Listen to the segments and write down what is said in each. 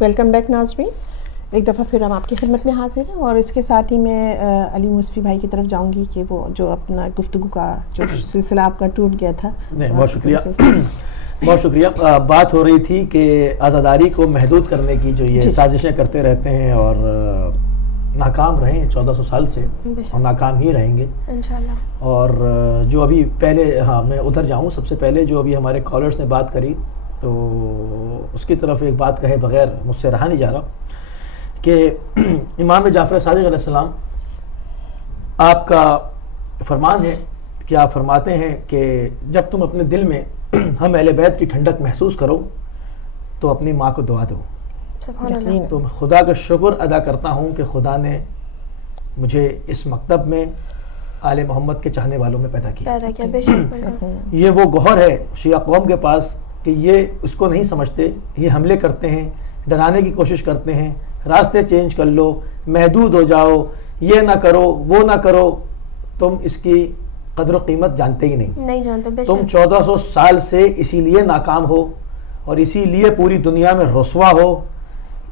Welcome back ناظرین، ایک دفعہ پھر ہم آپ کی خدمت میں حاضر ہیں اور اس کے ساتھ ہی میں علی موسوی بھائی کی طرف جاؤں گی کہ وہ جو اپنا گفتگو کا جو سلسلہ آپ کا ٹوٹ گیا تھا. بہت شکریہ بہت شکریہ. بات ہو رہی تھی کہ آزاداری کو محدود کرنے کی جو یہ سازشیں کرتے رہتے ہیں اور ناکام رہے ہیں 1400 سال سے اور ناکام ہی رہیں گے انشاءاللہ. اور جو ابھی پہلے میں ادھر جاؤں سب سے پہلے جو ابھی ہمارے کالرز نے بات کری تو اس کی طرف ایک بات کہے بغیر مجھ سے رہا نہیں جا رہا کہ امام جعفر صادق علیہ السلام آپ کا فرمان ہے کہ آپ فرماتے ہیں کہ جب تم اپنے دل میں ہم اہل بیت کی ٹھنڈک محسوس کرو تو اپنی ماں کو دعا دو. تو میں خدا کا شکر ادا کرتا ہوں کہ خدا نے مجھے اس مکتب میں آل محمد کے چاہنے والوں میں پیدا کیا. یہ وہ گوہر ہے شیعہ قوم کے پاس کہ یہ اس کو نہیں سمجھتے، یہ حملے کرتے ہیں، ڈرانے کی کوشش کرتے ہیں، راستے چینج کر لو، محدود ہو جاؤ، یہ نہ کرو وہ نہ کرو. تم اس کی قدر و قیمت جانتے ہی نہیں جانتے. تم 1400 سال سے اسی لیے ناکام ہو اور اسی لیے پوری دنیا میں رسوا ہو،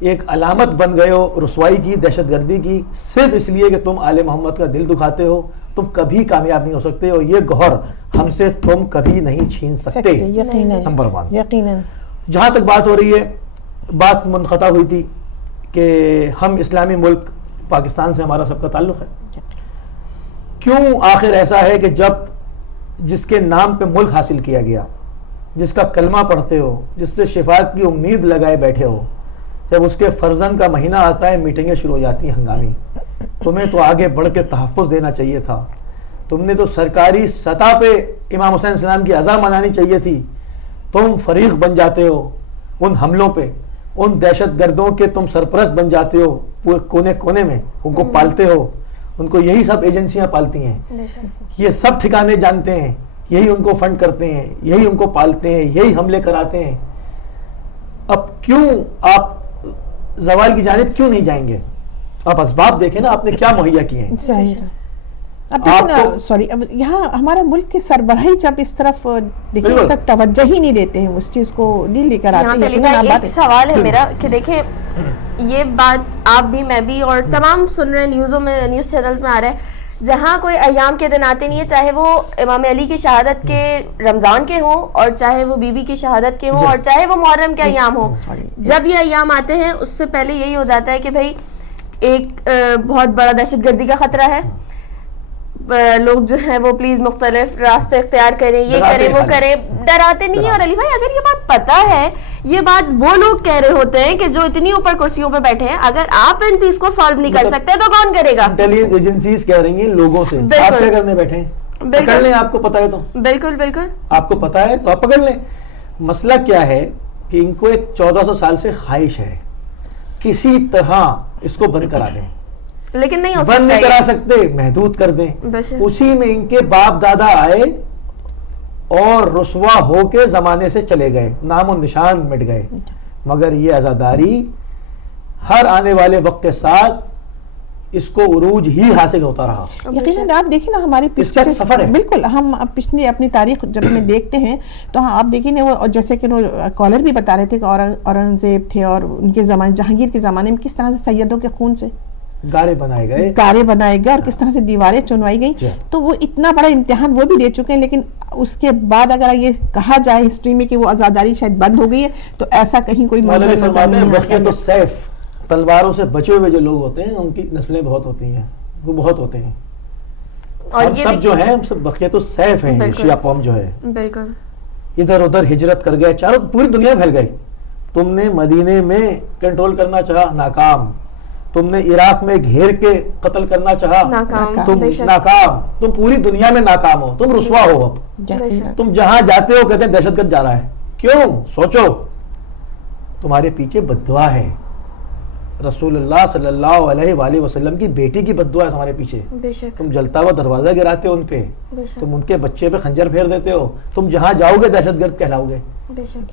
ایک علامت بن گئے ہو رسوائی کی، دہشت گردی کی، صرف اس لیے کہ تم آل محمد کا دل دکھاتے ہو. تم کبھی کامیاب نہیں ہو سکتے اور یہ گوہر ہم سے تم کبھی نہیں چھین سکتے. نمبر 1 یقیناً. جہاں تک بات ہو رہی ہے، بات منقطع ہوئی تھی کہ ہم اسلامی ملک پاکستان سے ہمارا سب کا تعلق ہے. کیوں آخر ایسا ہے کہ جب جس کے نام پہ ملک حاصل کیا گیا، جس کا کلمہ پڑھتے ہو، جس سے شفاعت کی امید لگائے بیٹھے ہو، جب اس کے فرزند کا مہینہ آتا ہے میٹنگیں شروع ہو جاتی ہیں ہنگامی. تمہیں تو آگے بڑھ کے تحفظ دینا چاہیے تھا. تم نے تو سرکاری سطح پہ امام حسین السلام کی عزا منانی چاہیے تھی. تم فریق بن جاتے ہو ان حملوں پہ، ان دہشت گردوں کے تم سرپرست بن جاتے ہو پورے کونے کونے میں، ان کو پالتے ہو. ان کو یہی سب ایجنسیاں پالتی ہیں، یہ سب ٹھکانے جانتے ہیں، یہی ان کو فنڈ کرتے ہیں، یہی ان کو پالتے ہیں، یہی حملے کراتے ہیں. اب کیوں آپ زوال کی جانب کیوں نہیں جائیں گے؟ آپ اسباب دیکھیں نا، آپ نے کیا مہیا کیے ہیں. اب یہاں ہمارا ملک کے سربراہی جب اس طرف سب توجہ ہی نہیں دیتے ہیں، اس چیز کو نہیں لے کر آتے ہیں. ایک سوال ہے میرا کہ دیکھیں یہ بات آپ بھی میں بھی اور تمام سن رہے ہیں، نیوزوں میں نیوز چینلز میں آ رہا ہے، جہاں کوئی ایام کے دن آتے نہیں ہیں، چاہے وہ امام علی کی شہادت کے رمضان کے ہوں اور چاہے وہ بی بی کی شہادت کے ہوں اور چاہے وہ محرم کے ایام ہوں، جب یہ ایام آتے ہیں اس سے پہلے یہی ہو جاتا ہے کہ بھائی ایک بہت بڑا دہشت گردی کا خطرہ ہے، لوگ جو ہیں وہ پلیز مختلف راستے اختیار کریں، یہ کریں وہ کریں، ڈراتے نہیں ہیں. اور علی بھائی اگر یہ بات پتہ ہے، یہ بات وہ لوگ کہہ رہے ہوتے ہیں کہ جو اتنی اوپر کرسیوں پہ بیٹھے ہیں، اگر آپ ان چیز کو سالو نہیں کر سکتے تو کون کرے گا؟ انٹیلیجنس ایجنسیز کہہ رہی ہیں لوگوں سے آپ کیا کرنے بیٹھے ہیں، پکڑ لیں. آپ کو پتا ہے تو بالکل بالکل آپ کو پتا ہے تو آپ پکڑ لیں. مسئلہ کیا ہے کہ ان کو ایک 1400 سال سے خواہش ہے کسی طرح اس کو بند کرا دیں، لیکن نہیں بند نہیں کرا سکتے، محدود کر دیں. اسی میں ان کے باپ دادا آئے اور رسوا ہو کے زمانے سے چلے گئے، نام و نشان مٹ گئے. مگر یہ عزاداری ہر آنے والے وقت کے ساتھ اس کو عروج ہی حاصل ہوتا رہا. یقیناً آپ دیکھیں نا ہماری پچھلے سفر ہے، بالکل ہم پچھلی اپنی تاریخ جب ہمیں دیکھتے ہیں تو آپ دیکھیں نا وہ جیسے کہ کالر بھی بتا رہے تھے کہ اورنگزیب تھے اور ان کے زمانے جہانگیر کے زمانے میں کس طرح سے سیدوں کے خون سے گارے بنائے گئے اور کس طرح سے دیواریں چنوائی گئیں. تو وہ اتنا بڑا امتحان وہ بھی دے چکے ہیں، لیکن اس کے بعد اگر یہ کہا جائے ہسٹری میں کہ وہ آزاداری شاید بند ہو گئی ہے تو ایسا کہیں کوئی تو سیف تلواروں سے بچے ہوئے جو لوگ ہوتے ہیں ان کی نسلیں بہت ہوتی ہیں، وہ بہت ہوتے ہیں. اور سب جو ہیں سب بقیہ تو سیف ہیں. شیعہ قوم جو ہے بالکل ادھر ادھر ہجرت کر گئے، چاروں پوری دنیا پھیل گئی. تم نے مدینے میں کنٹرول کرنا چاہا، ناکام. تم نے عراق میں گھیر کے قتل کرنا چاہا، تم ناکام. تم پوری دنیا میں ناکام ہو، تم رسوا ہو. اب تم جہاں جاتے ہو کہتے ہیں دہشت گرد جا رہا ہے. کیوں؟ سوچو، تمہارے پیچھے بددعا ہے. رسول اللہ صلی اللہ علیہ وآلہ وسلم کی بیٹی کی بددعا ہے تمہارے پیچھے. تم جلتا ہوا دروازہ گراتے ہو ان پہ، تم ان کے بچے پہ خنجر پھیر دیتے ہو. تم جہاں جاؤ گے دہشت گرد کہلاؤ گے.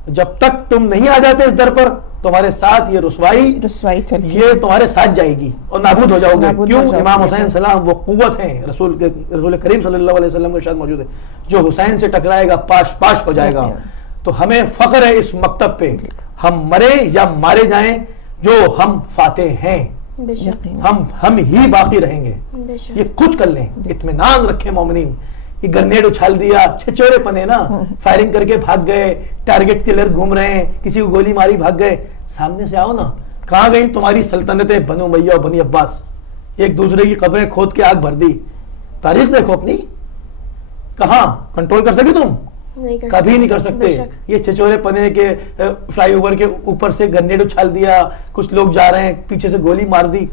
جب تک تم نہیں آ جاتے اس در پر تمہارے ساتھ یہ رسوائی یہ تمہارے ساتھ جائے گی اور نابود ہو جاؤ گے. کیوں؟ امام حسین السلام وہ قوت ہیں، رسول کریم صلی اللہ علیہ وسلم کے ارشاد موجود ہے، جو حسین سے ٹکرائے گا پاش پاش ہو جائے گا. تو ہمیں فخر ہے اس مکتب پہ، ہم مرے یا مارے جائیں جو ہم فاتح ہیں، بے شک ہم ہی باقی رہیں گے. بے شک یہ کچھ کر لیں، اطمینان رکھیں مومنین. یہ گرنیڈ اچھال دیا، چھچورے پنے نا، فائرنگ کر کے بھاگ گئے، ٹارگٹ کلر گھوم رہے ہیں، کسی کو گولی ماری بھاگ گئے. سامنے سے آؤ نا. کہاں گئی تمہاری سلطنتیں بنو امیہ اور بنی عباس؟ ایک دوسرے کی قبریں کھود کے آگ بھر دی. تاریخ دیکھو اپنی، کہاں کنٹرول کر سکے تم؟ کبھی نہیں کر سکتے. یہ چھچورے پنے کے فلائی اوور کے اوپر سے گرنیڈ اچھال دیا، کچھ لوگ جا رہے ہیں پیچھے سے گولی مار دی.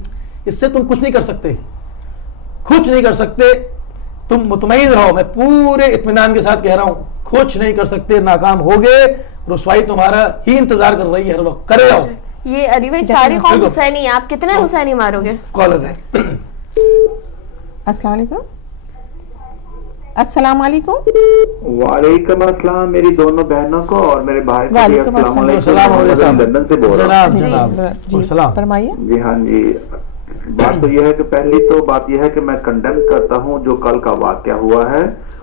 اس سے تم کچھ نہیں کر سکتے، کچھ نہیں کر سکتے. تم مطمئن رہو، میں پورے اطمینان کے ساتھ کہہ رہا ہوں، کچھ نہیں کر سکتے. ناکام ہوگے، رسوائی تمہارا ہی انتظار کر رہی ہے ہر وقت. کرے رہو. یہ علی بھائی ساری قوم حسینی ہے، آپ کتنے حسینی مارو گے؟ کالر ہے. السلام علیکم. السلام علیکم. وعلیکم السلام میری دونوں بہنوں کو اور میرے بھائی کو. وعلیکم السلام علیکم. لندن سے بول رہا ہوں. جناب فرمائیے. جی ہاں جی. بات تو یہ ہے کہ پہلی تو بات یہ ہے کہ میں کنڈیم کرتا ہوں جو کل کا واقعہ ہوا ہے،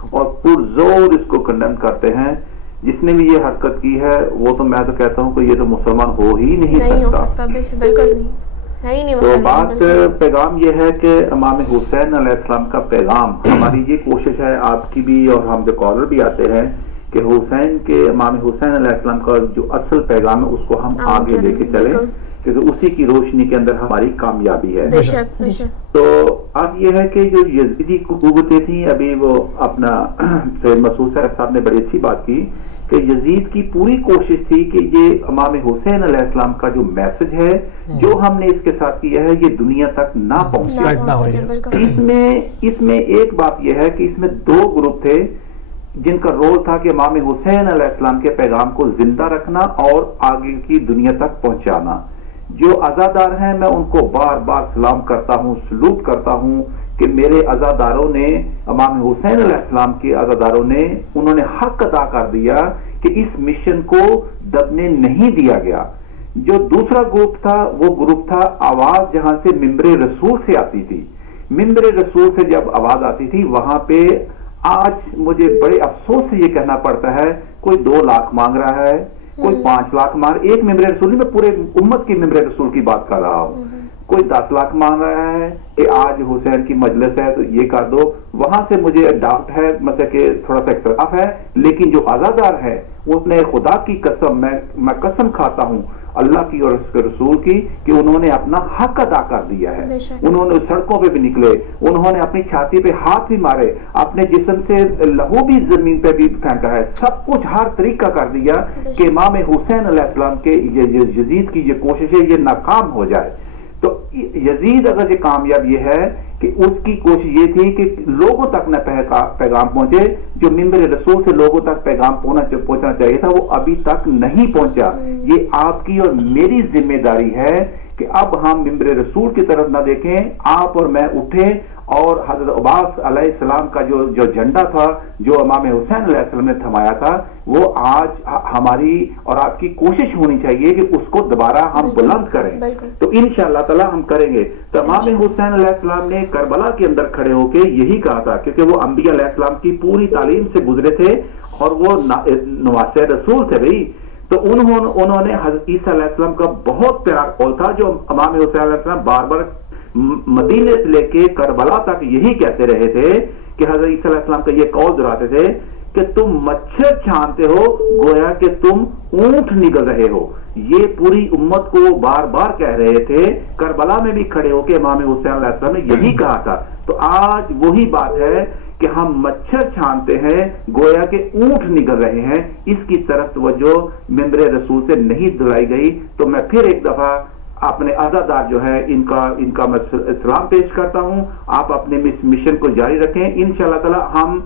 اور پرزور اس کو کنڈیم کرتے ہیں. جس نے بھی یہ حرکت کی ہے وہ تو میں تو کہتا ہوں کہ یہ تو مسلمان ہو ہی نہیں سکتا. بالکل نہیں ہے ہی نہیں تو مسلمان. بات پیغام یہ ہے کہ امام حسین علیہ السلام کا پیغام، ہماری یہ کوشش ہے آپ کی بھی اور ہم جو کالر بھی آتے ہیں کہ حسین کے امام حسین علیہ السلام کا جو اصل پیغام ہے اس کو ہم آگے لے کے چلیں، کیونکہ اسی کی روشنی کے اندر ہماری کامیابی ہے. بے شک بے شک. تو اب یہ ہے کہ جو یزیدی قوتیں تھیں، ابھی وہ اپنا سید مسعود صاحب نے بڑی اچھی بات کی کہ یزید کی پوری کوشش تھی کہ یہ امام حسین علیہ السلام کا جو میسج ہے جو ہم نے اس کے ساتھ کیا ہے یہ دنیا تک نہ پہنچے. اس میں ایک بات یہ ہے کہ اس میں دو گروپ تھے جن کا رول تھا کہ امام حسین علیہ السلام کے پیغام کو زندہ رکھنا اور آگے کی دنیا تک پہنچانا. جو عزادار ہیں میں ان کو بار بار سلام کرتا ہوں، سلوٹ کرتا ہوں کہ میرے عزاداروں نے، امام حسین علیہ السلام کے عزاداروں نے، انہوں نے حق ادا کر دیا کہ اس مشن کو دبنے نہیں دیا گیا. جو دوسرا گروپ تھا وہ گروپ تھا آواز جہاں سے ممبر رسول سے آتی تھی. ممبر رسول سے جب آواز آتی تھی وہاں پہ آج مجھے بڑے افسوس سے یہ کہنا پڑتا ہے کوئی 2 لاکھ مانگ رہا ہے، کوئی 5 لاکھ مانگ. ایک ممبر رسول میں پورے امت کی ممبر رسول کی بات کر رہا ہوں. کوئی 10 لاکھ مانگ رہا ہے کہ آج حسین کی مجلس ہے تو یہ کر دو. وہاں سے مجھے ڈاؤٹ ہے، مطلب کہ تھوڑا سا اختلاف ہے، لیکن جو عزادار ہے وہ اپنے خدا کی قسم، میں قسم کھاتا ہوں اللہ کی اور اس کے رسول کی کہ انہوں نے اپنا حق ادا کر دیا ہے. انہوں نے سڑکوں پہ بھی نکلے، انہوں نے اپنی چھاتی پہ ہاتھ بھی مارے، اپنے جسم سے لہو بھی زمین پہ بھی پھینکا ہے، سب کچھ ہر طریقہ کر دیا کہ امام حسین علیہ السلام کے یزید کی یہ کوشش ہے یہ ناکام ہو جائے. تو یزید اگر یہ کامیاب یہ ہے کہ اس کی کوشش یہ تھی کہ لوگوں تک نہ پیغام پہنچے، جو ممبر رسول سے لوگوں تک پیغام پہنچنا چاہیے تھا وہ ابھی تک نہیں پہنچا. یہ آپ کی اور میری ذمہ داری ہے کہ اب ہم ممبر رسول کی طرف نہ دیکھیں، آپ اور میں اٹھیں اور حضرت عباس علیہ السلام کا جو جھنڈا تھا جو امام حسین علیہ السلام نے تھمایا تھا وہ آج ہماری اور آپ کی کوشش ہونی چاہیے کہ اس کو دوبارہ ہم بلند کریں. تو انشاءاللہ تعالی ہم کریں گے. تو امام حسین علیہ السلام نے کربلا کے اندر کھڑے ہو کے یہی کہا تھا، کیونکہ وہ انبیاء علیہ السلام کی پوری تعلیم سے گزرے تھے اور وہ نواسے رسول تھے بھائی. تو انہوں نے حضرت عیسیٰ علیہ السلام کا بہت پیارا قول تھا جو امام حسین علیہ السلام بار بار مدینے سے لے کے کربلا تک یہی کہتے رہے تھے کہ حضرت عیسیٰ علیہ السلام کا یہ قول دہراتے تھے کہ تم مچھر چھانتے ہو گویا کہ تم اونٹ نگل رہے ہو. یہ پوری امت کو بار بار کہہ رہے تھے. کربلا میں بھی کھڑے ہو کے امام حسین علیہ السلام نے یہی کہا تھا. تو آج وہی بات ہے کہ ہم مچھر چھانتے ہیں گویا کہ اونٹ نگل رہے ہیں. اس کی طرف توجہ ممبر رسول سے نہیں دلائی گئی. تو میں پھر ایک دفعہ اپنے عزادار جو ہے ان کا میں سلام پیش کرتا ہوں. آپ اپنے مشن کو جاری رکھیں. انشاءاللہ تعالی ہم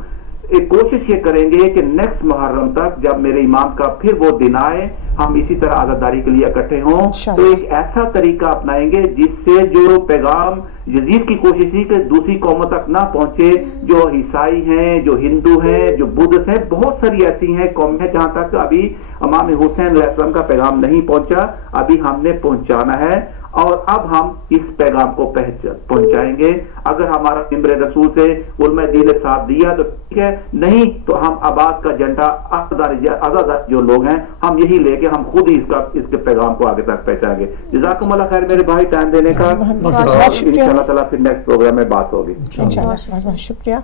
ایک کوشش یہ کریں گے کہ نیکسٹ محرم تک جب میرے امام کا پھر وہ دن آئے ہم اسی طرح عزاداری کے لیے اکٹھے ہوں. تو ایک ایسا طریقہ اپنائیں گے جس سے جو پیغام یزید کی کوشش تھی کہ دوسری قوموں تک نہ پہنچے، جو عیسائی ہیں، جو ہندو ہیں، جو بدھسٹ ہیں، بہت ساری ایسی ہیں قوم ہے جہاں تک ابھی امام حسین علیہ السلام کا پیغام نہیں پہنچا. ابھی ہم نے پہنچانا ہے اور اب ہم اس پیغام کو پہنچائیں گے. اگر ہمارا ممبر رسول سے علماء دین نے ساتھ دیا تو ٹھیک ہے, نہیں تو ہم عباس کا جھنڈا آزاد جو لوگ ہیں ہم یہی لے کے ہم خود ہی اس کے پیغام کو آگے تک پہنچائیں گے. جزاکم اللہ خیر میرے بھائی ٹائم دینے کا. انشاءاللہ تعالیٰ پھر نیکسٹ پروگرام میں بات ہوگی. بہت شکریہ.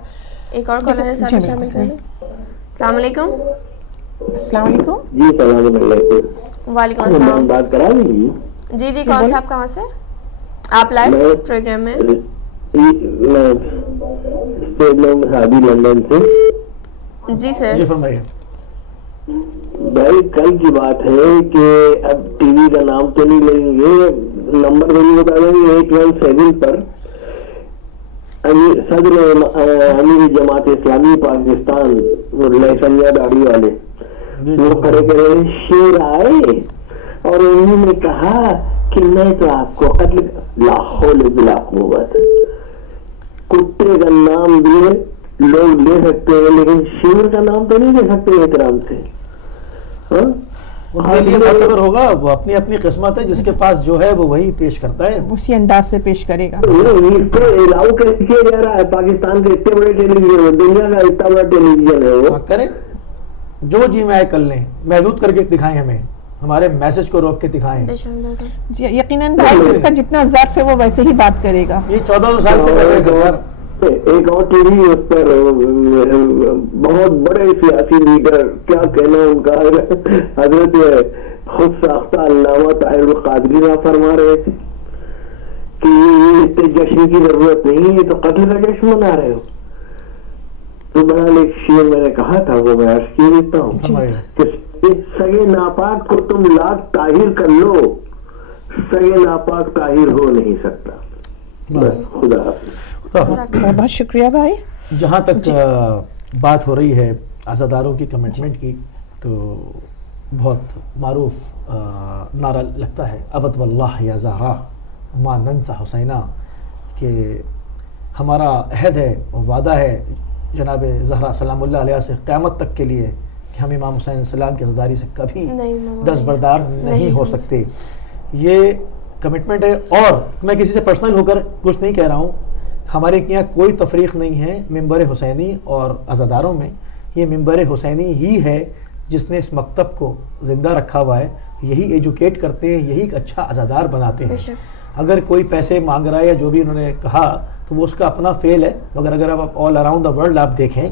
ایک اور کالر ہے ساتھ شامل کر لیں. السلام علیکم. السلام علیکم. جی السلام علیکم. وعلیکم السلام. بات کرا لیجیے. جی جی کون صاحب کہاں سے آپ لائیو پروگرام میں؟ لندن سے. جی سر. جی فرمائیے. بھائی کل کی بات ہے کہ اب ٹی وی کا نام تو نہیں لیں گے, نمبر وہی بتا دیں گے 817 پر صدر امیر جماعت اسلامی پاکستان لہسنیا داڑھی والے وہ کھڑے کرے شیر آئے اور انہوں نے کہا کہ میں تو آپ کو قتل لا حول ولا قوت. کتے کا نام بھی لوگ لے سکتے ہیں لیکن شیر کا نام تو نہیں لے سکتے احترام سے. ان کے لیے معتبر ہوگا, وہ اپنی اپنی قسمت ہے, جس کے پاس جو ہے وہ وہی پیش کرتا ہے, اسی انداز سے پیش کرے گا. اس کو الاؤ کیسے کیا جا رہا ہے؟ پاکستان کے اتنے بڑے ٹیلی ویژن, دنیا کا اتنا بڑا ٹیلی ویژن ہے وہ. کریں جو جی میں کر لیں, محدود کر کے دکھائیں, ہمیں ہمارے میسج کو روک کے دکھائیں. یقیناً بھائی جس کا جتنا ظرف ہے وہ ویسے ہی بات کرے گا. یہ 14 سال سے کر رہے ہیں سرکار. ایک اور ٹی وی اس پر بہت بڑے سیاسی لیڈر, کیا کہنا ان کا, حضرت خود ساختہ علامہ طاہر القادری صاحب فرما رہے تھے کہ اس جشن کی ضرورت نہیں ہے, تو قتل کا جشن منا رہے ہو. تو بہرحال ایک شعر میں نے کہا تھا وہ میں عرض کیے دیتا ہوں کہ سگے ناپاک کو تم لاکھ طاہر کر لو, سگے ناپاک طاہر ہو نہیں سکتا. خدا حافظ. بہت شکریہ بھائی. جہاں تک بات ہو رہی ہے عزاداروں کی کمٹمنٹ کی, تو بہت معروف نعرہ لگتا ہے ابد واللہ یا زہرا ما ننسى حسینہ, کہ ہمارا عہد ہے, وعدہ ہے جناب زہرا سلام اللہ علیہ سے قیامت تک کے لیے کہ ہم امام حسین السلام کی عزاداری سے کبھی دستبردار نہیں ہو سکتے. یہ کمٹمنٹ ہے. اور میں کسی سے پرسنل ہو کر کچھ نہیں کہہ رہا ہوں, ہمارے یہاں کوئی تفریق نہیں ہے ممبر حسینی اور عزاداروں میں. یہ ممبر حسینی ہی ہے جس نے اس مکتب کو زندہ رکھا ہوا ہے, یہی ایجوکیٹ کرتے ہیں, یہی ایک اچھا عزادار بناتے ہیں. اگر کوئی پیسے مانگ رہا ہے یا جو بھی انہوں نے کہا تو وہ اس کا اپنا فیل ہے, مگر اگر آپ آل اراؤنڈ دا ورلڈ آپ دیکھیں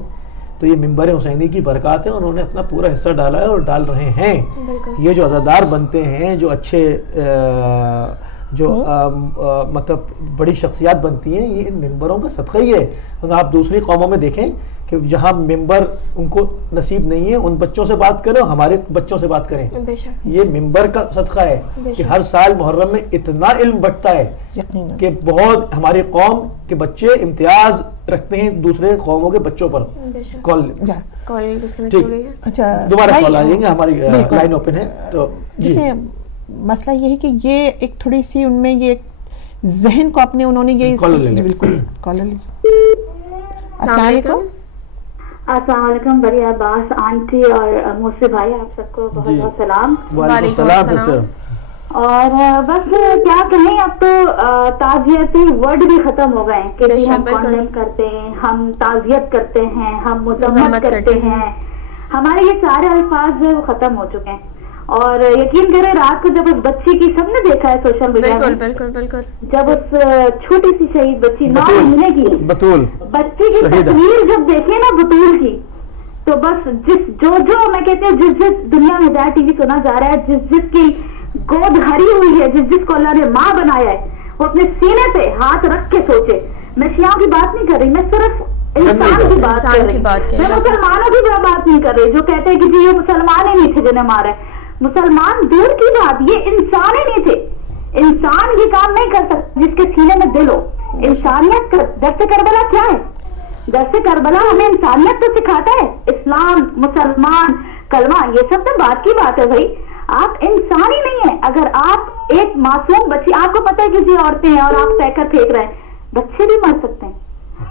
تو یہ ممبر حسینی کی برکات ہے, انہوں نے اپنا پورا حصہ ڈالا ہے اور ڈال رہے ہیں. یہ جو عزادار بنتے ہیں, جو اچھے جو مطلب بڑی شخصیات بنتی ہیں, یہ ان ممبروں کا صدقہ ہی ہے. اگر آپ دوسری قوموں میں دیکھیں کہ جہاں ممبر ان کو نصیب نہیں ہے, ان بچوں سے بات کریں, ہمارے بچوں سے بات کریں. یہ ممبر کا صدقہ ہے کہ ہر سال محرم میں اتنا علم بٹتا ہے کہ بہت ہماری قوم کے بچے امتیاز رکھتے ہیں دوسرے قوموں کے بچوں پر. دوبارہ کال آئیں گے, ہماری لائن اوپن ہے. تو مسئلہ یہ ہے کہ یہ ایک تھوڑی سی ان میں یہ ذہن کو اپنے انہوں نے یہ بالکل. السلام علیکم. السلام علیکم. بڑی عباس آنٹی اور موسی بھائی, آپ سب کو بہت بہت سلام. وعلیکم السلام سسٹر. اور بس کیا کہیں, اب تو تعزیتی ورڈ بھی ختم ہو گئے کہ ہم کنڈیم کرتے ہیں, ہم تعزیت کرتے ہیں, ہم مذمت کرتے ہیں, ہمارے یہ سارے الفاظ جو ختم ہو چکے ہیں. اور یقین کریں رات کو جب اس بچی کی, سب نے دیکھا ہے سوشل میڈیا میں, جب اس چھوٹی سی شہید بچی 9 مہینے کی بچی کی تصویر جب دیکھے نا بطول کی, تو بس جو میں کہتے ہیں جس دنیا میں ہدایت ٹی وی سنا جا رہا ہے, جس کی گود بھری ہوئی ہے, جس کو اللہ نے ماں بنایا ہے, وہ اپنے سینے پہ ہاتھ رکھ کے سوچے. میں شیعوں کی بات نہیں کر رہی, میں صرف انسان کی بات کر رہی, میں مسلمانوں کی بات نہیں کر رہی جو کہتے ہیں کہ جی یہ مسلمان ہی نہیں تھے جنہیں مارا ہے. مسلمان دور کی بات, یہ انسان ہی نہیں تھے. انسان یہ کام نہیں کر سکتا جس کے سینے میں دل ہو. انسانیت درس کربلا کیا ہے؟ درس کربلا ہمیں انسانیت تو سکھاتا ہے. اسلام, مسلمان, کلمہ, یہ سب تو بات کی بات ہے بھائی. آپ انسان ہی نہیں ہیں. اگر آپ ایک معصوم بچی, آپ کو پتہ ہے کہ جی عورتیں ہیں اور آپ سیکر پھینک رہے ہیں, بچے بھی مر سکتے ہیں.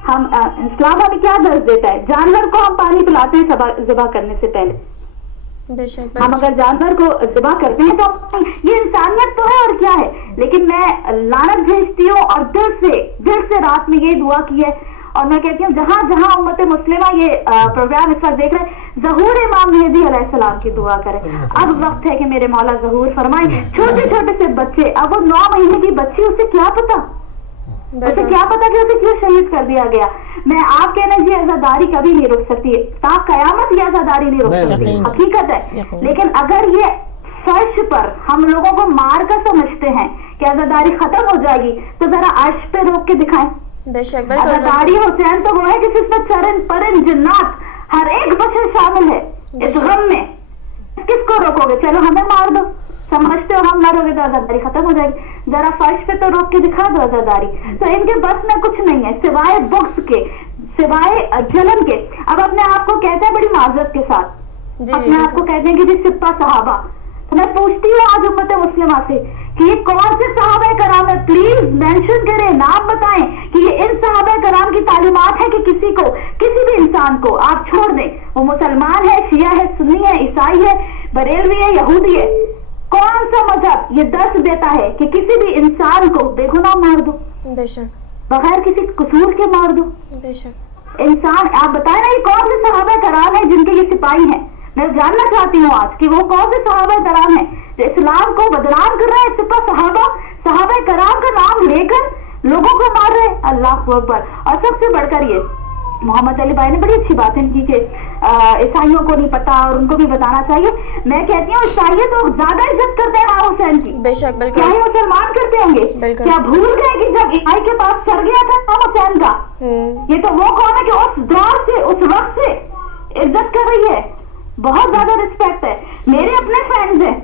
ہم اسلام ہمیں کیا درس دیتا ہے؟ جانور کو ہم پانی پلاتے ہیں ذبح کرنے سے پہلے. بے شک ہم اگر جانور کو ذبح کرتے ہیں تو یہ انسانیت تو ہے اور کیا ہے. لیکن میں لعنت بھیجتی ہوں اور دل سے رات میں یہ دعا کی ہے اور میں کہتی ہوں جہاں جہاں امت مسلمہ یہ پروگرام اس وقت دیکھ رہے ہیں ظہور امام مہدی علیہ السلام کی دعا کریں. اب وقت ہے کہ میرے مولا ظہور فرمائیں. چھوٹے چھوٹے سے بچے, اب وہ 9 مہینے کی بچی, اسے کیا پتا کہ اسے کیوں شہید کر دیا گیا. میں آپ کہنا جی عزاداری کبھی نہیں رک سکتی, تا قیامت یہ عزاداری نہیں رک سکتی, حقیقت ہے. لیکن اگر یہ فرش پر ہم لوگوں کو مار کر سمجھتے ہیں کہ عزاداری ختم ہو جائے گی تو ذرا عرش پہ روک کے دکھائیں. بے شک عزاداری حسین تو وہ ہے کہ جس میں چرن پرن جنات ہر ایک بچہ شامل ہے اس غم میں. کس کو روکو گے؟ چلو ہمیں مار دو, سمجھتے ہو ہم لڑو گے تو عزاداری ختم ہو جائے گی. ذرا فرش پہ تو روک کے دکھا دو عزاداری. تو ان کے بس میں کچھ نہیں ہے سوائے بغض کے, سوائے جلن کے. اب اپنے آپ کو کہتے ہیں بڑی معذرت کے ساتھ اپنے آپ کو کہتے ہیں کہ جی سپہ صحابہ. تو میں پوچھتی ہوں آج امت مسلمہ سے کہ یہ کون سے صحابہ کرام ہے, پلیز مینشن کریں, نام بتائیں کہ یہ ان صحابہ کرام کی تعلیمات ہے کہ کسی کو, کسی بھی انسان کو آپ چھوڑ دیں, وہ مسلمان ہے, شیعہ ہے, سنی ہے, عیسائی ہے, بریلوی ہے, یہودی ہے, کون سا مذہب یہ درس دیتا ہے کہ کسی بھی انسان کو بے گناہ مار دو, بے شک بغیر کسی قصور کے مار دو. بے شک انسان آپ بتائیں نا یہ کون سے صحابہ کرام ہیں جن کے یہ سپاہی ہیں. میں جاننا چاہتی ہوں آج کہ وہ کون سے صحابہ کرام ہیں جو اسلام کو بدنام کر رہے ہیں, سپہ صحابہ کرام کا نام لے کر لوگوں کو مار رہے ہیں. اللہ اکبر. اور سب سے بڑھ کر یہ محمد علی بھائی نے بڑی اچھی باتیں کی کہ عیسائیوں کو نہیں پتا اور ان کو بھی بتانا چاہیے. میں کہتی ہوں عیسائی تو زیادہ عزت کرتے ہیں امام حسین کی. بے شک بالکل. کیا ہی مسلمان کرتے ہوں گے؟ کیا بھول گئے کہ جب عیسائی کے پاس چڑھ گیا تھا امام حسین کا, یہ تو وہ قوم ہے کہ اس دور سے اس وقت سے عزت کر رہی ہے, بہت زیادہ رسپیکٹ ہے. میرے اپنے فرینڈز ہیں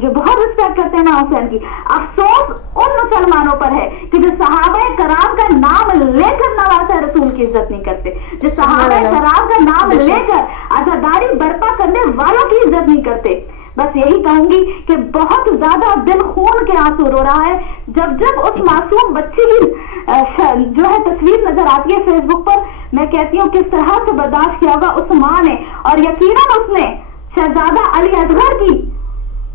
جو بہت رسپیکٹ کرتے ہیں امام حسین کی. افسوس ان مسلمانوں پر ہے کہ جو صحابہ کرام کا نام لے کر نواسہ رسول کی عزت نہیں کرتے, جو صحابہ کرام کا نام لے کر عزاداری برپا کرنے والوں کی عزت نہیں کرتے. بس یہی کہوں گی کہ بہت زیادہ دل خون کے آنسو رو رہا ہے جب اس معصوم بچی کی جو ہے تصویر نظر آتی ہے فیس بک پر. میں کہتی ہوں کس طرح سے برداشت کیا ہوگا اس ماں نے, اور یقیناً اس نے شہزادہ علی اصغر کی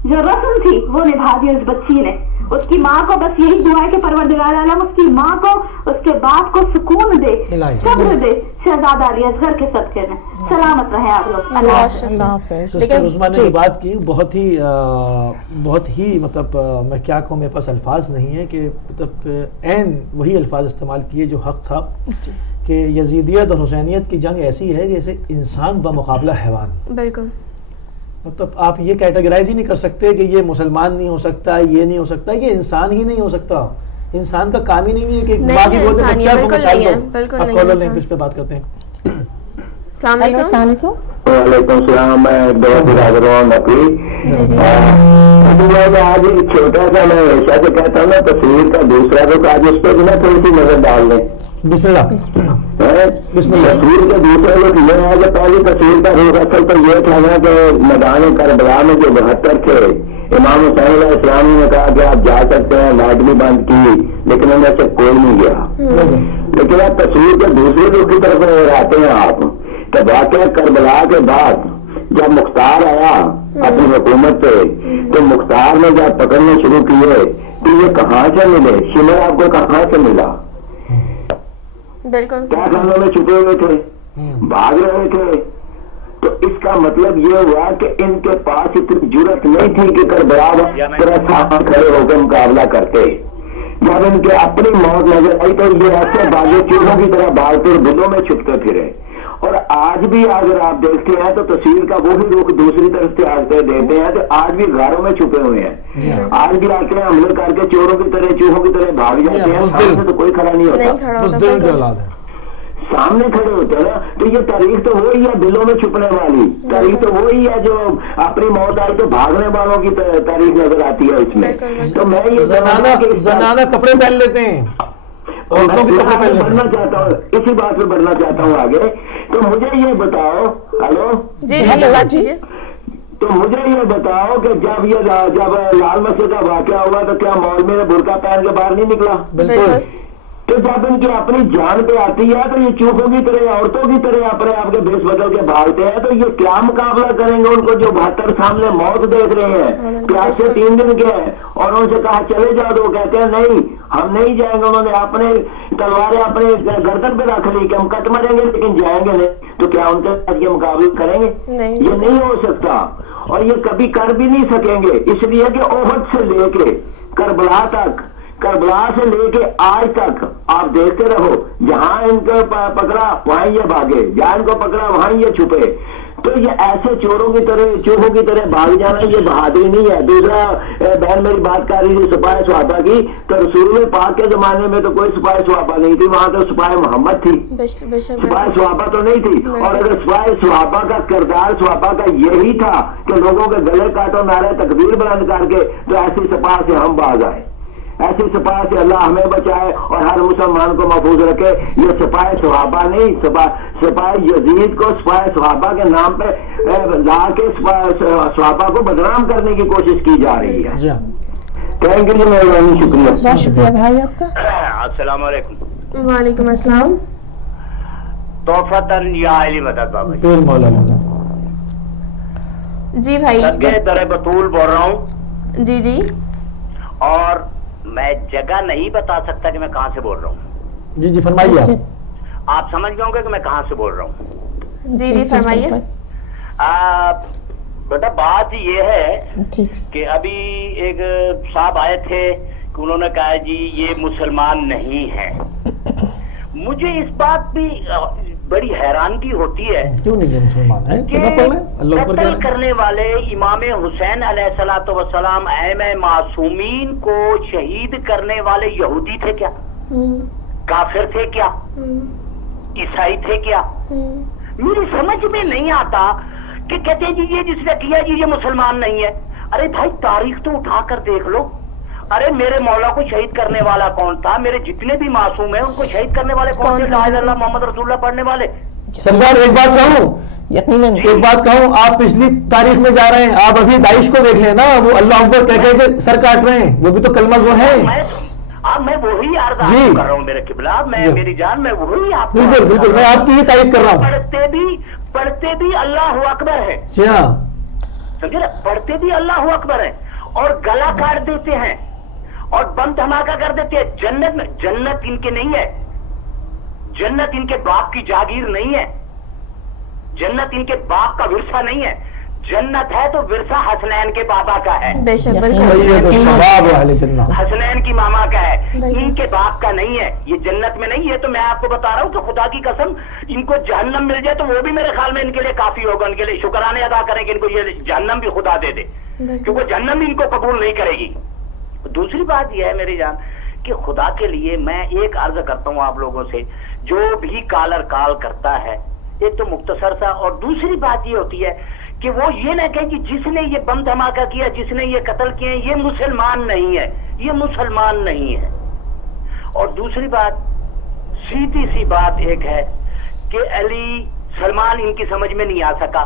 جو رسم تھی وہ نبھا دی اس بچی نے. اس کی ماں کو بس یہی دعا ہے کہ پروردگار عالم اس کی ماں کو, اس کے باپ کو سکون دے, صبر دے شہزادہ علی اصغر کے صدقے میں. سلامت رہے آپ لوگ. اللہ حافظ. سسٹر عظمیٰ نے بات کی بہت ہی مطلب میں کیا کہوں, میرے پاس الفاظ نہیں ہے کہ مطلب عین وہی الفاظ استعمال کیے جو حق تھا کہ یزیدیت اور حسینیت کی جنگ ایسی ہے جیسے انسان بمقابلہ حیوان. بالکل. مطلب آپ یہ کیٹیگرائز ہی نہیں کر سکتے کہ یہ مسلمان نہیں ہو سکتا, یہ نہیں ہو سکتا, یہ انسان ہی نہیں ہو سکتا. انسان کا کام ہی نہیں ہے کہ باقی بولتے ہیں بچہ کو بچا دو. اب کالر لیں, اس پہ بات کرتے ہیں. السلام علیکم. وعلیکم السلام. میں بہت حاضر ہوں نقی. آج چھوٹا سا میں ہمیشہ سے کہتا ہوں نا تصویر کا دوسرا رخ, آج اس پہ بھی نا تھوڑی سی نظر ڈال دیں. بسم اللہ. تصویر کے دوسرے رخ یہ ہے کہ پہلی تصویر کا رخ اصل تو یہ تھا نا کہ میدان کربلا میں جو 72 تھے, امام حسین علیہ السلام نے کہا کہ آپ جا سکتے ہیں, لائٹ بھی بند کی, لیکن ان میں سے کوئی نہیں گیا. لیکن آپ تصویر کے دوسرے رخ کی طرف آتے ہیں آپ کہ واقعہ کربلا کے بعد جب مختار آیا اپنی حکومت پہ, تو مختار نے جب پکڑنے شروع کیے تو یہ کہاں سے ملے, شمر آپ کو کہاں سے ملا؟ بالکل. کیا خانوں میں چھپے ہوئے تھے, بھاگ رہے تھے. تو اس کا مطلب یہ ہوا کہ ان کے پاس اتنی جرت نہیں تھی کہ کربلا طرح سامنے کھڑے ہو کے مقابلہ کرتے. جب ان کے اپنی موت نظر آئی تو یہ ایسے باغے چوہوں کی طرح بھاگتے دلوں میں چھپتے پھرے. اور آج بھی اگر آپ دیکھتے ہیں تو تصویر کا وہی رخ دوسری طرف سے آتے دیتے ہیں تو آج بھی گھروں میں چھپے ہوئے ہیں. آج بھی آ کے حملے کر کے چوروں کی طرح چوہوں کی طرح بھاگ جاتے ہیں, سامنے تو کوئی کھڑا نہیں ہوتا, سامنے کھڑے ہوتے ہیں نا. تو یہ تاریخ تو وہی ہے دلوں میں چھپنے والی, تاریخ تو وہی ہے جو اپنی موت آئی تو بھاگنے والوں کی تاریخ نظر آتی ہے اس میں. تو میں یہ زنانہ کپڑے پہن لیتے ہیں, بڑھنا چاہتا ہوں, اسی بات پہ بڑھنا چاہتا ہوں آگے. تو مجھے یہ بتاؤ, ہلو جی, تو مجھے یہ بتاؤ کہ جب لال مسجد کا واقعہ ہوا تو کیا مولوی نے برقع پہن کے باہر نہیں نکلا؟ بالکل. کہ جب ان کی اپنی جان پہ آتی ہے تو یہ چوہوں کی طرح عورتوں کی طرح اپنے آپ کے بھیس بدل کے بھاگتے ہیں. تو یہ کیا مقابلہ کریں گے ان کو جو 72 سامنے موت دیکھ رہے ہیں, پیاس سے 3 دن کے ہیں, اور ان سے کہا چلے جاؤ تو وہ کہتے ہیں نہیں ہم نہیں جائیں گے. انہوں نے اپنے تلواریں اپنے گردن پہ رکھ لی کہ ہم کٹ مریں گے لیکن جائیں گے نہیں. تو کیا ان کے ساتھ یہ مقابلہ کریں گے؟ یہ نہیں ہو سکتا, اور یہ کبھی کر بھی نہیں سکیں گے. اس لیے کہ احد سے لے کے کربلا تک, کربلا سے لے کے آج تک آپ دیکھتے رہو, جہاں ان کو پکڑا وہاں یہ بھاگے, جہاں ان کو پکڑا وہاں یہ چھپے. تو یہ ایسے چوروں کی طرح چوہوں کی طرح بھاگ جانا یہ بہادری نہیں ہے. دوسرا بہن میری بات کر رہی تھی سپاہی صحابہ کی, تو رسول پاک کے زمانے میں تو کوئی سپاہی صحابہ نہیں تھی, وہاں تو سپاہی محمد تھی, سپاہی صحابہ تو نہیں تھی. اور اگر سپاہی صحابہ کا کردار صحابہ کا یہی تھا کہ لوگوں کے گلے کاٹو نعرہ تکبیر بلند کر کے, تو ایسی سپاہ سے ہم باز آئے, ایسی سپاہ سے اللہ ہمیں بچائے اور ہر مسلمان کو محفوظ رکھے. یہ سپاہ صحابہ نہیں, سپاہ یزید کو سپاہ صحابہ کے نام پہ لا کے صحابہ کو بدنام کرنے کی کوشش کی جا رہی ہے. تھینک یو جی, مہربانی, شکریہ. بہت شکریہ بھائی آپ کا. السلام علیکم. وعلیکم السلام. توفتاً یا علی مدد بابا جی. پھر مولانا جی بھائی. سدگے در بطول بول رہا ہوں, جی جی, اور میں جگہ نہیں بتا سکتا کہ میں کہاں سے بول رہا ہوں. جی جی فرمائیے آپ. آپ سمجھ گئے ہوں گے کہ میں کہاں سے بول رہا ہوں. جی جی فرمائیے. بیٹا بات یہ ہے کہ ابھی ایک صاحب آئے تھے کہ انہوں نے کہا جی یہ مسلمان نہیں ہے. مجھے اس بات بھی بڑی حیرانگی ہوتی ہے کیوں نہیں یہ مسلمان ہے کہ قتل کرنے والے امام حسین علیہ الصلوۃ والسلام ائمہ معصومین کو شہید کرنے والے یہودی تھے کیا, کافر تھے کیا, عیسائی تھے کیا؟ میری سمجھ میں نہیں آتا کہ کہتے ہیں جی یہ جس نے کیا جی یہ مسلمان نہیں ہے. ارے بھائی تاریخ تو اٹھا کر دیکھ لو. ارے میرے مولا کو شہید کرنے والا کون تھا؟ میرے جتنے بھی معصوم ہیں ان کو شہید کرنے والے کون تھے؟ لا الہ الا اللہ محمد رسول اللہ پڑھنے والے. سرکار ایک بات کہوں, یقیناً ایک بات کہوں, آپ پچھلی تاریخ میں جا رہے ہیں. آپ ابھی داعش کو دیکھ لیں نا, وہ اللہ اکبر کہہ کے سر کاٹ رہے ہیں, وہ بھی تو کلمہ گو ہے. میں وہی عرض کر رہا ہوں میرے قبلہ, میں میری جان میں وہی آپ بالکل بالکل میں آپ کی ہی تائید کر رہا ہوں. پڑھتے بھی اللہ اکبر ہے, جی ہاں سمجھے نا, پڑھتے بھی اللہ اکبر ہے اور گلا کاٹ دیتے ہیں اور بم دھماکہ کر دیتے ہیں. جنت ان کے نہیں ہے, جنت ان کے باپ کی جاگیر نہیں ہے, جنت ان کے باپ کا ورثہ نہیں ہے. جنت ہے تو ورثہ حسنین کے بابا کا ہے, بے شک حسنین کی ماما کا ہے, ان کے باپ کا نہیں ہے. یہ جنت میں نہیں ہے. تو میں آپ کو بتا رہا ہوں کہ خدا کی قسم ان کو جہنم مل جائے تو وہ بھی میرے خیال میں ان کے لیے کافی ہوگا, ان کے لیے شکرانے ادا کریں کہ ان کو یہ جہنم بھی خدا دے دے, کیونکہ جہنم بھی ان کو قبول نہیں کرے گی. دوسری بات یہ ہے میری جان کہ خدا کے لیے میں ایک عرض کرتا ہوں آپ لوگوں سے, جو بھی کالر کال کرتا ہے, ایک تو مختصر سا, اور دوسری بات یہ ہوتی ہے کہ وہ یہ نہ کہیں کہ جس نے یہ بم دھماکہ کیا, جس نے یہ قتل کیے, یہ مسلمان نہیں ہے, یہ مسلمان نہیں ہے. اور دوسری بات, سیدھی سی بات ایک ہے کہ علی سلمان ان کی سمجھ میں نہیں آ سکا,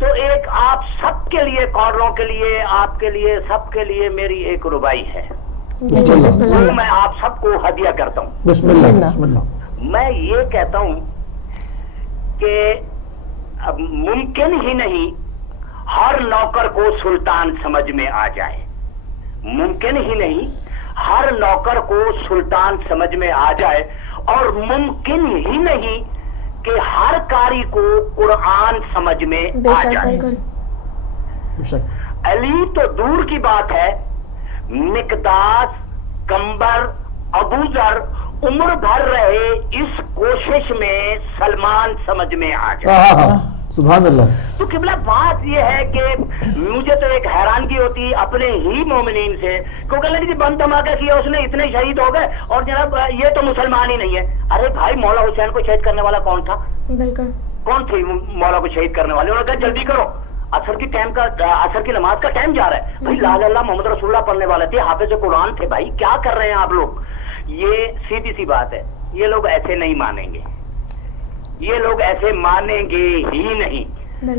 تو ایک آپ سب کے لیے, کالروں کے لیے, آپ کے لیے, سب کے لیے میری ایک ربائی ہے, میں آپ سب کو ہدیہ کرتا ہوں. بسم اللہ بسم اللہ. میں یہ کہتا ہوں کہ اب ممکن ہی نہیں ہر نوکر کو سلطان سمجھ میں آ جائے, ممکن ہی نہیں ہر نوکر کو سلطان سمجھ میں آ جائے, اور ممکن ہی نہیں کہ ہر قاری کو قرآن سمجھ میں آ جائے. علی تو دور کی بات ہے, مقداس, کمبر, ابو ذر عمر بھر رہے اس کوشش میں سلمان سمجھ میں آ جائے. سبحان اللہ. تو قبلہ بات یہ ہے کہ مجھے تو ایک حیرانگی ہوتی اپنے ہی مومنین سے, کیونکہ اللہ جی بم دھماکہ کیا, اس نے اتنے شہید ہو گئے, اور جناب یہ تو مسلمان ہی نہیں ہے. ارے بھائی مولا حسین کو شہید کرنے والا کون تھا؟ بالکل کون تھے مولا کو شہید کرنے والے؟ انہوں نے کہا جلدی کرو, عصر کی نماز کا ٹائم جا رہا ہے. بھائی لا الہ الا اللہ محمد رسول اللہ پڑھنے والے تھے, حافظ قرآن تھے. بھائی کیا کر رہے ہیں آپ لوگ؟ یہ سیدھی سی بات ہے, یہ لوگ ایسے نہیں مانیں گے, یہ لوگ ایسے مانیں گے ہی نہیں,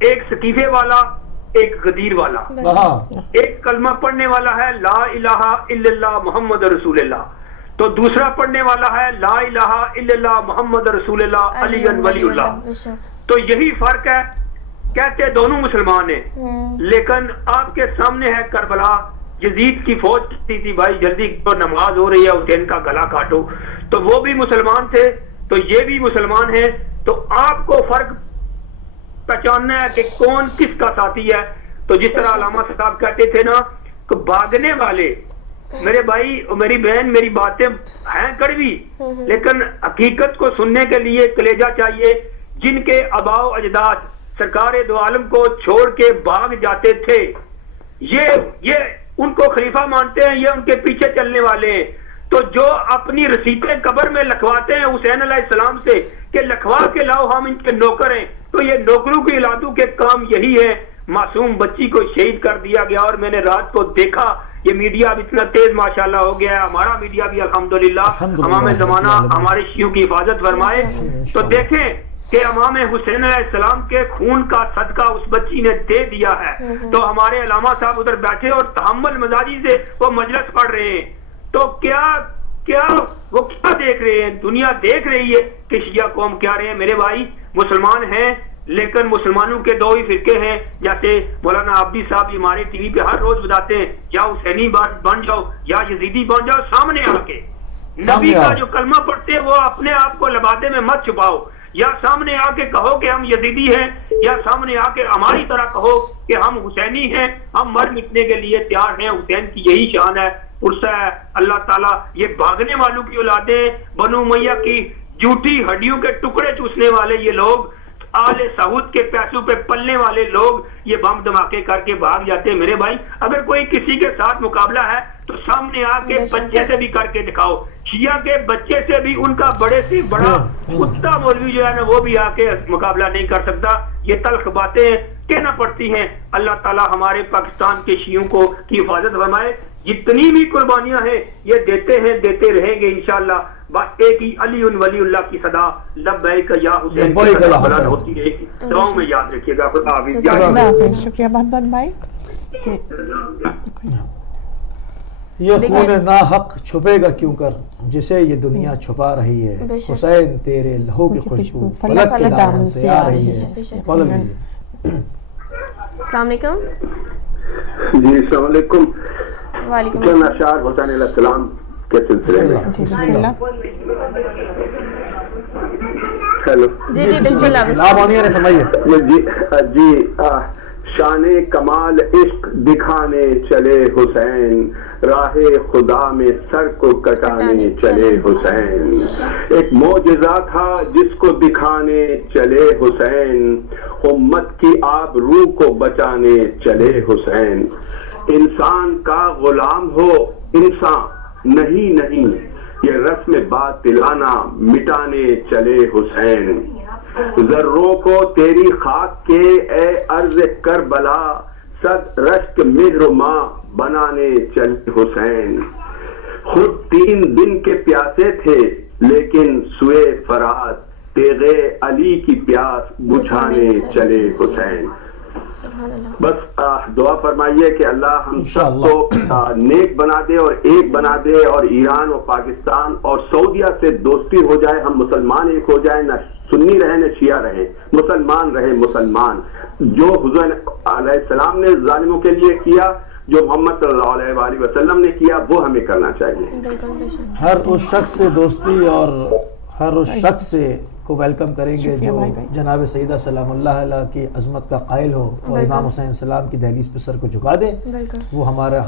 ایک سقیفے والا ایک غدیر والا. ایک کلمہ پڑھنے والا ہے لا الہ الا اللہ محمد رسول اللہ, تو دوسرا پڑھنے والا ہے لا الہ الا اللہ محمد رسول اللہ علی ولی اللہ. تو یہی فرق ہے, کہتے دونوں مسلمان ہیں, لیکن آپ کے سامنے ہے کربلا. یزید کی فوج کہتی تھی بھائی جلدی تو نماز ہو رہی ہے, حسین کا گلا کاٹو, تو وہ بھی مسلمان تھے تو یہ بھی مسلمان ہیں. تو آپ کو فرق پہچاننا ہے کہ کون کس کا ساتھی ہے. تو جس طرح علامہ صاحب کہتے تھے نا کہ بھاگنے والے, میرے بھائی میری بہن, میری باتیں ہیں کڑوی لیکن حقیقت کو سننے کے لیے کلیجہ چاہیے. جن کے آباء و اجداد سرکار دو عالم کو چھوڑ کے بھاگ جاتے تھے, یہ ان کو خلیفہ مانتے ہیں, یہ ان کے پیچھے چلنے والے ہیں. تو جو اپنی رسیدیں قبر میں لکھواتے ہیں حسین علیہ السلام سے کہ لکھوا کے لاؤ ہم ان کے نوکر ہیں, تو یہ نوکروں کی اولادوں کے کام یہی ہے. معصوم بچی کو شہید کر دیا گیا, اور میں نے رات کو دیکھا یہ میڈیا اب اتنا تیز ماشاءاللہ ہو گیا ہے, ہمارا میڈیا بھی الحمدللہ امام زمانہ ہمارے شیعوں کی حفاظت فرمائے. تو دیکھیں کہ امام حسین علیہ السلام کے خون کا صدقہ اس بچی نے دے دیا ہے. تو ہمارے علامہ صاحب ادھر بیٹھے اور تحمل مزاجی سے وہ مجلس پڑھ رہے ہیں, تو کیا وہ کیا دیکھ رہے ہیں؟ دنیا دیکھ رہی ہے کہ شیعہ قوم کیا رہے ہیں. میرے بھائی مسلمان ہیں لیکن مسلمانوں کے دو ہی فرقے ہیں, جیسے مولانا عابدی صاحب ہمارے ٹی وی پہ ہر روز بتاتے ہیں یا حسینی بن جاؤ یا یزیدی بن جاؤ. سامنے آ کے نبی کا جو کلمہ پڑھتے ہیں وہ اپنے آپ کو لبادے میں مت چھپاؤ, یا سامنے آ کے کہو کہ ہم یزیدی ہیں, یا سامنے آ کے ہماری طرح کہو کہ ہم حسینی ہیں, ہم مر مٹنے کے لیے تیار ہیں. حسین کی یہی شان ہے, پرسہ ہے اللہ تعالیٰ. یہ بھاگنے والوں کی اولادیں, بنو امیہ کی جھوٹی ہڈیوں کے ٹکڑے چوسنے والے یہ لوگ, آل سعود کے پیسوں پہ پلنے والے لوگ, یہ بم دھماکے کر کے بھاگ جاتے ہیں. میرے بھائی اگر کوئی کسی کے ساتھ مقابلہ ہے تو سامنے آ کے بچے سے بھی کر کے دکھاؤ. شیعہ کے بچے سے بھی ان کا بڑے سے بڑا کتا مولوی جو ہے نا وہ بھی آ کے مقابلہ نہیں کر سکتا. یہ تلخ باتیں کہنا پڑتی ہیں. اللہ تعالیٰ ہمارے پاکستان کے شیعوں کو کی حفاظت فرمائے. جتنی بھی قربانیاں ہیں یہ دیتے ہیں, دیتے رہیں گے انشاءاللہ. بس ایک ہی علی ولی اللہ کی صدا لبیک یا حسین بلند ہوتی رہے گی. دعاؤں میں یاد رکھیے گا. خدا حافظ. شکریہ بہت بہت بھائی. یہ خون ناحق چھپے گا کیوں کر جسے یہ دنیا چھپا رہی ہے, حسین تیرے لہو کی خوشبو فلک کے دامن سے آ رہی ہے. السلام علیکم. جی السلام علیکم. وعلیکم چند اشعار حسین علیہ السلام کے سلسلے میں. ہیلو جی جی بسم اللہ. جی شان کمال عشق دکھانے چلے حسین, راہ خدا میں سر کو کٹانے چلے حسین. ایک معجزہ تھا جس کو دکھانے چلے حسین, امت کی آبرو کو بچانے چلے حسین. انسان کا غلام ہو انسان نہیں, یہ رسم باطلانہ مٹانے چلے حسین. ذروں کو تیری خاک کے اے ارض کربلا, صد رشک مہر ماں بنانے چلے حسین. خود 3 دن کے پیاسے تھے لیکن سوئے فرات, تیغ علی کی پیاس بجھانے چلے حسین. بس دعا فرمائیے کہ اللہ ہم سب کو نیک بنا دے اور ایک بنا دے, اور ایران اور پاکستان اور سعودیہ سے دوستی ہو جائے, ہم مسلمان ایک ہو جائیں, نہ سنی رہے نہ شیعہ رہے, مسلمان رہے مسلمان. جو حضور علیہ السلام نے ظالموں کے لیے کیا, جو محمد صلی اللہ علیہ وآلہ وسلم نے کیا, وہ ہمیں کرنا چاہیے. ہر اس شخص سے دوستی اور ہر اس شخص سے کو ویلکم کریں گے جو جناب سیدہ سلام اللہ علیہ کی عظمت کا قائل ہو اور امام حسین السلام کی دہلیز پہ سر کو جھکا دے. وہ ہمارے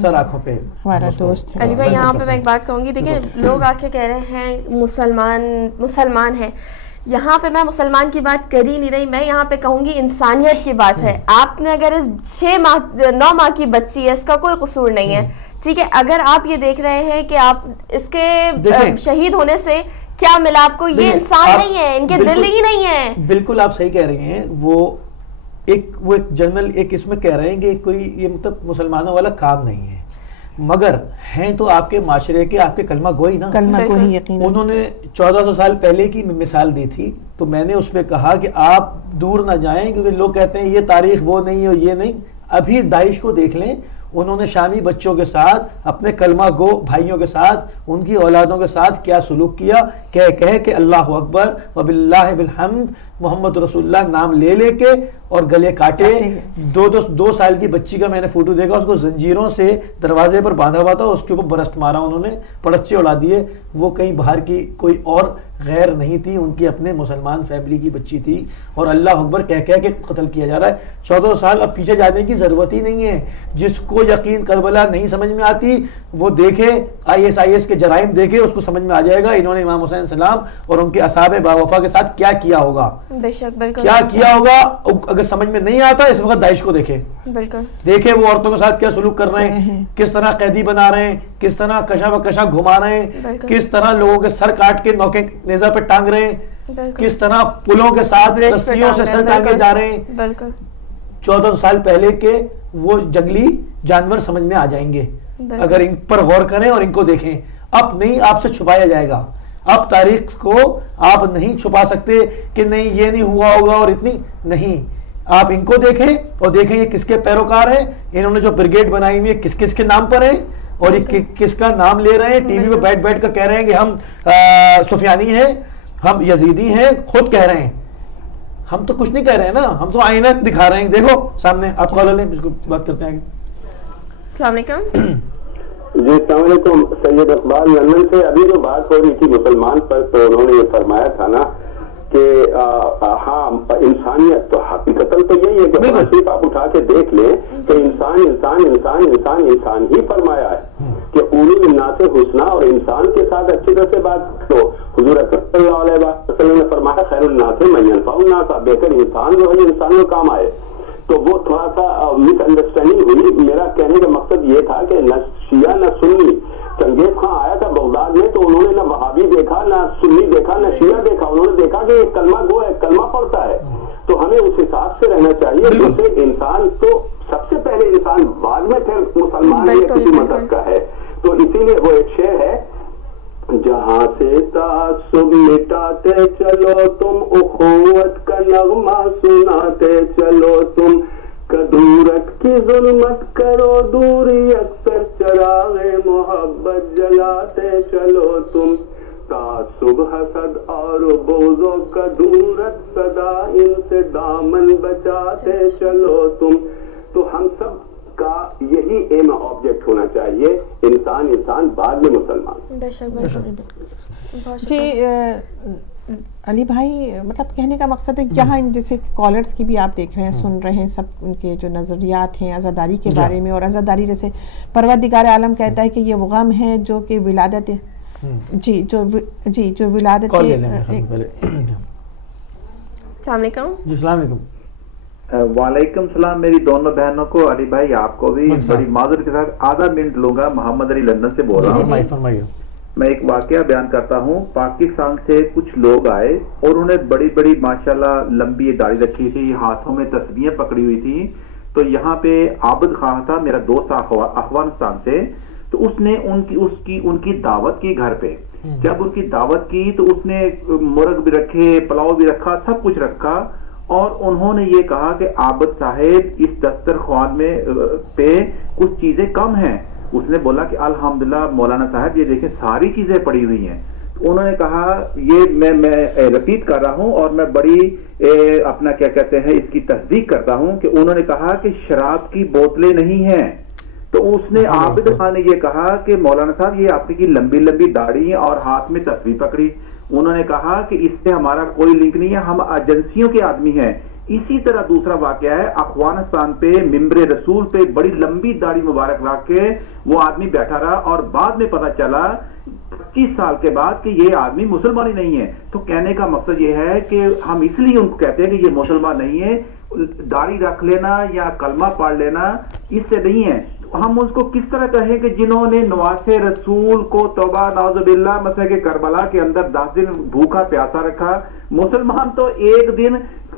سر آنکھوں پہ ہمارا دوست ہے. علی بھائی یہاں پہ میں ایک بات کہوں گی, دیکھیں لوگ آ کے کہہ رہے ہیں مسلمان ہیں. یہاں پہ میں مسلمان کی بات کر ہی نہیں رہی, میں یہاں پہ کہوں گی انسانیت کی بات ہے. آپ نے اگر 9 ماہ کی بچی ہے, اس کا کوئی قصور نہیں ہے, ٹھیک ہے. اگر آپ یہ دیکھ رہے ہیں کہ آپ اس کے شہید ہونے سے کیا ملا آپ کو, یہ انسان نہیں ہے, ان کے دل ہی نہیں ہے. بالکل آپ صحیح کہہ رہی ہیں. وہ ایک جنرل ایک اس میں کہہ رہے ہیں کہ کوئی یہ مطلب مسلمانوں والا کام نہیں ہے. مگر ہیں تو آپ کے معاشرے کے آپ کے کلمہ گوئی نا. کلمہ گوئی یقیناً. انہوں نے 1400 سال پہلے کی مثال دی تھی, تو میں نے اس پہ کہا کہ آپ دور نہ جائیں, کیونکہ لوگ کہتے ہیں یہ تاریخ وہ نہیں اور یہ نہیں. ابھی داعش کو دیکھ لیں, انہوں نے شامی بچوں کے ساتھ, اپنے کلمہ گو بھائیوں کے ساتھ, ان کی اولادوں کے ساتھ کیا سلوک کیا, کہہ کہ اللہ اکبر وباللہ بالحمد محمد رسول اللہ نام لے لے کے اور گلے کاٹے. 2 سال کی بچی کا میں نے فوٹو دیکھا, اس کو زنجیروں سے دروازے پر باندھا ہوا تھا, اس کے اوپر برسٹ مارا انہوں نے, پڑچے اڑا دیے. وہ کہیں باہر کی کوئی اور غیر نہیں تھی, ان کی اپنے مسلمان فیملی کی بچی تھی, اور اللہ اکبر کہہ کے قتل کیا جا رہا ہے. 14 سال اب پیچھے جانے کی ضرورت ہی نہیں ہے. جس کو یقین کربلا نہیں سمجھ میں آتی وہ دیکھے IS کے جرائم دیکھے, اس کو سمجھ میں آ جائے گا انہوں نے امام حسین السلام اور ان کے اصحاب باوفا کے ساتھ کیا کیا ہوگا. بے شک بالکل کیا کیا ہوگا. اگر سمجھ میں نہیں آتا اس وقت داعش کو دیکھے, بالکل دیکھے وہ عورتوں کے ساتھ کیا سلوک کر رہے ہیں, کس طرح قیدی بنا رہے ہیں, کس طرح کشا بکشا گھما رہے ہیں, کس طرح لوگوں کے سر کاٹ کے نوکے نیزہ پہ ٹانگ رہے ہیں, کس طرح پلوں کے ساتھ رسیوں سے سر ٹانگے جا رہے ہیں. بالکل 14 سال پہلے کے وہ جنگلی جانور سمجھ میں آ جائیں گے اگر ان پر غور کریں اور ان کو دیکھیں. اب نہیں آپ سے چھپایا جائے گا, اب تاریخ کو آپ نہیں چھپا سکتے کہ نہیں یہ نہیں ہوا ہوگا اور اتنی نہیں. آپ ان کو دیکھیں اور دیکھیں یہ کس کے پیروکار ہیں, انہوں نے جو بریگیڈ بنائی ہوئی ہے کس کس کے نام پر ہیں, اور یہ کس کا نام لے رہے ہیں. ٹی وی پہ بیٹھ کر کہہ رہے ہیں کہ ہم سفیانی ہیں, ہم یزیدی ہیں, خود کہہ رہے ہیں. ہم تو کچھ نہیں کہہ رہے ہیں نا, ہم تو آئینہ دکھا رہے ہیں. دیکھو سامنے, آپ کالر لیں, اس کو بات کرتے ہیں. السلام علیکم. جی السلام علیکم. سید اقبال لندن سے. ابھی جو بات ہو رہی تھی مسلمان پر, تو انہوں نے یہ فرمایا تھا نا کہ ہاں انسانیت تو حقیقت تو یہی ہے کہ صرف آپ اٹھا کے دیکھ لیں کہ انسان انسان انسان انسان انسان ہی فرمایا ہے کہ قولوا للناس حسنا, اور انسان کے ساتھ اچھی طرح سے بات کرو. حضور اکرم صلی اللہ علیہ وسلم نے فرمایا خیر الناس من ينفع الناس, بہتر انسان جو ہے انسان کو کام آئے. تو وہ تھوڑا سا مس انڈرسٹینڈنگ ہوئی. میرا کہنے کا مقصد یہ تھا کہ نہ شیعہ نہ سنی. چنگیز خان آیا تھا بغداد میں, تو انہوں نے نہ وہابی دیکھا, نہ سنی دیکھا, نہ شیعہ دیکھا. انہوں نے دیکھا کہ یہ کلمہ گو ہے, کلمہ پڑھتا ہے. تو ہمیں اس حساب سے رہنا چاہیے. جیسے انسان تو سب سے پہلے انسان, بعد میں پھر مسلمان یا کسی مذہب کا ہے. تو اسی لیے وہ ایک شعر ہے, جہاں سے تعصب مٹاتے چلو تم, اخوت کا نغمہ سناتے چلو تم, کدورت کی ظلمت کرو دوری اکثر, چراغ محبت جلاتے چلو تم, تعصب حسد اور بغض و کدورت صدا ان سے دامن بچاتے چلو تم. تو ہم سب کا یہی ایم آبجیکٹ ہونا چاہیے, انسان انسان بعد میں مسلمان. جی علی بھائی, مطلب کہنے کا مقصد ہے یہاں جیسے کالرز کی بھی آپ دیکھ رہے ہیں, سن رہے ہیں, سب ان کے جو نظریات ہیں عزاداری کے بارے میں, اور عزاداری جیسے پروردگار عالم کہتا ہے کہ یہ وہ غم ہے جو کہ ولادت جو ولادت. السلام علیکم. جی السلام علیکم. وعلیکم السلام. میری دونوں بہنوں کو, علی بھائی آپ کو بھی بڑی معذرت کے ساتھ آدھا منٹ لوں گا. محمد علی لندن سے بول رہا ہوں. فرمائیے. میں ایک واقعہ بیان کرتا ہوں. پاکستان سے کچھ لوگ آئے اور انہوں نے بڑی بڑی ماشاءاللہ لمبی داڑھی رکھی تھی, ہاتھوں میں تسبیحیں پکڑی ہوئی تھی. تو یہاں پہ عابد خان تھا, میرا دوست افغانستان سے. تو اس نے ان کی دعوت کی گھر پہ. جب ان کی دعوت کی تو اس نے مرغ بھی رکھے, پلاؤ بھی رکھا, سب کچھ رکھا. اور انہوں نے یہ کہا کہ عابد صاحب اس دسترخوان میں پہ کچھ چیزیں کم ہیں. اس نے بولا کہ الحمدللہ مولانا صاحب یہ دیکھیں ساری چیزیں پڑی ہوئی ہیں. انہوں نے کہا یہ میں رپیٹ کر رہا ہوں اور میں بڑی اپنا کیا کہتے ہیں اس کی تصدیق کرتا ہوں کہ انہوں نے کہا کہ شراب کی بوتلیں نہیں ہیں. تو اس نے عابد خان نے یہ کہا کہ مولانا صاحب یہ آپ کی لمبی لمبی داڑھی اور ہاتھ میں تسبیح پکڑی. انہوں نے کہا کہ اس سے ہمارا کوئی لنک نہیں ہے, ہم ایجنسیوں کے آدمی ہیں. اسی طرح دوسرا واقعہ ہے, افغانستان پہ ممبر رسول پہ بڑی لمبی داڑھی مبارک رکھ کے وہ آدمی بیٹھا رہا, اور بعد میں پتا چلا 25 سال کے بعد کہ یہ آدمی مسلمان ہی نہیں ہے. تو کہنے کا مقصد یہ ہے کہ ہم اس لیے ان کو کہتے ہیں کہ یہ مسلمان نہیں ہے. داڑھی رکھ لینا یا کلمہ پڑھ لینا اس سے نہیں ہے. ہم اس کو کس طرح کہیں کہ جنہوں نے نواز رسول کو توبہ نعوذ باللہ مسئلہ کے کربلا کے اندر 10 دن بھوکا پیاسا رکھا. مسلمان تو ایک دن